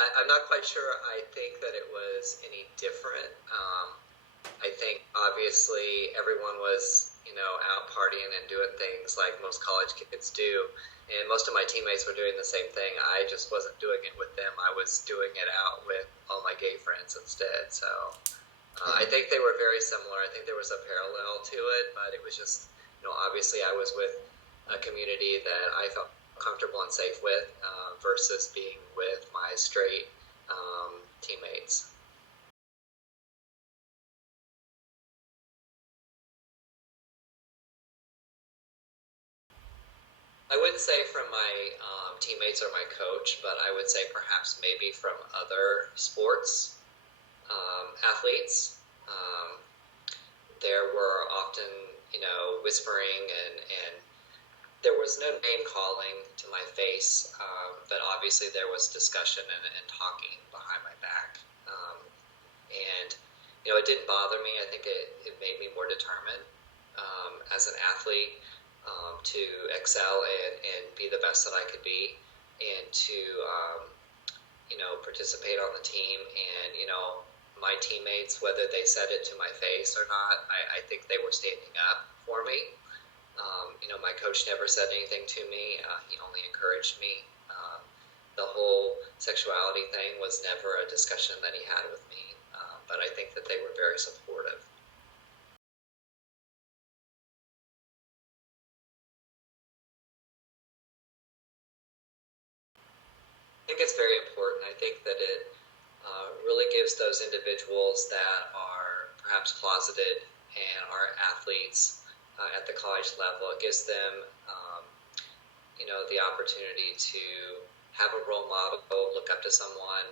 I'm not quite sure I think that it was any different. I think obviously everyone was, out partying and doing things like most college kids do. And most of my teammates were doing the same thing. I just wasn't doing it with them. I was doing it out with all my gay friends instead. So I think they were very similar. I think there was a parallel to it, but it was just, obviously I was with a community that I felt comfortable and safe with versus being with my straight teammates. I wouldn't say from my teammates or my coach, but I would say perhaps maybe from other sports athletes. Um, there were often, whispering and there was no name calling to my face, but obviously there was discussion and talking behind my back. And, it didn't bother me. I think it made me more determined as an athlete to excel and be the best that I could be and to, participate on the team. And, my teammates, whether they said it to my face or not, I think they were standing up for me. My coach never said anything to me. He only encouraged me. The whole sexuality thing was never a discussion that he had with me, but I think that they were very supportive. I think it's very important. I think that it really gives those individuals that are perhaps closeted and are athletes at the college level, it gives them, the opportunity to have a role model, look up to someone.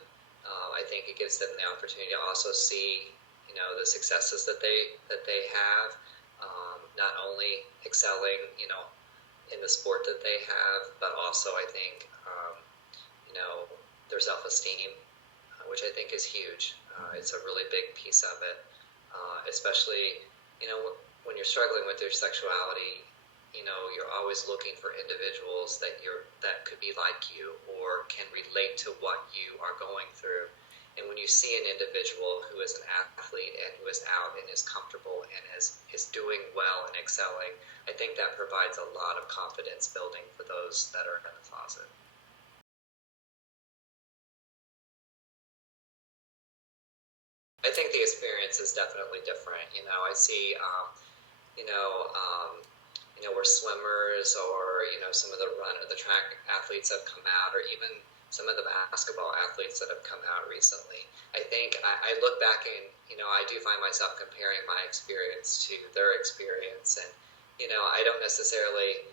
I think it gives them the opportunity to also see, the successes that they have, not only excelling, in the sport that they have, but also I think, their self-esteem, which I think is huge. It's a really big piece of it, especially, when you're struggling with your sexuality. You're always looking for individuals that could be like you or can relate to what you are going through. And when you see an individual who is an athlete and who is out and is comfortable and is doing well and excelling, I think that provides a lot of confidence building for those that are in the closet. I think the experience is definitely different. I see, you know, um, where swimmers or, some of the run or the track athletes have come out, or even some of the basketball athletes that have come out recently. I think I look back and, I do find myself comparing my experience to their experience. And, I don't necessarily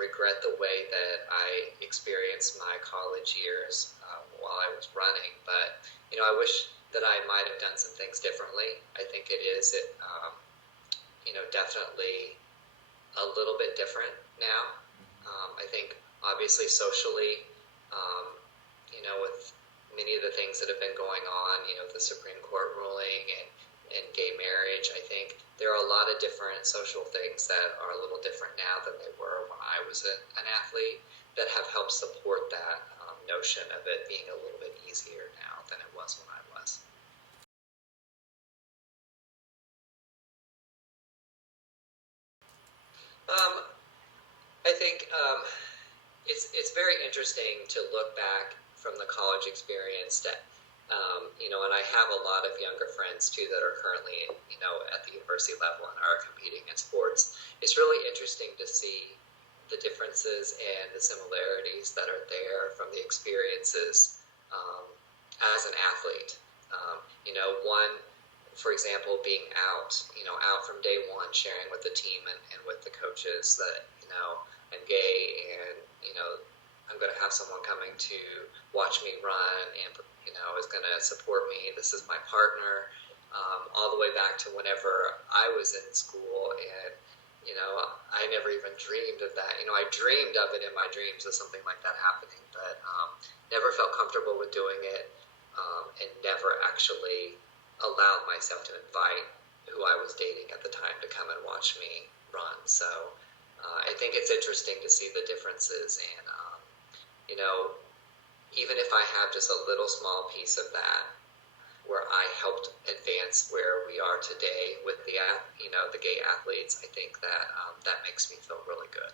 regret the way that I experienced my college years while I was running. But, I wish that I might have done some things differently. I think definitely a little bit different now. I think obviously socially, um, with many of the things that have been going on, the Supreme Court ruling and gay marriage, I think there are a lot of different social things that are a little different now than they were when I was an athlete that have helped support that notion of it being a little bit easier now than it was when I was. Um, I think it's very interesting to look back from the college experience to, and I have a lot of younger friends too that are currently, at the university level and are competing in sports. It's really interesting to see the differences and the similarities that are there from the experiences um, as an athlete. One, for example, being out, out from day one, sharing with the team and with the coaches that, I'm gay and, I'm going to have someone coming to watch me run and, is going to support me. This is my partner. All the way back to whenever I was in school and, I never even dreamed of that. I dreamed of it in my dreams of something like that happening, but never felt comfortable with doing it and never actually allowed myself to invite who I was dating at the time to come and watch me run. So I think it's interesting to see the differences and, you know, even if I have just a little small piece of that, where I helped advance where we are today with the gay athletes, I think that that makes me feel really good.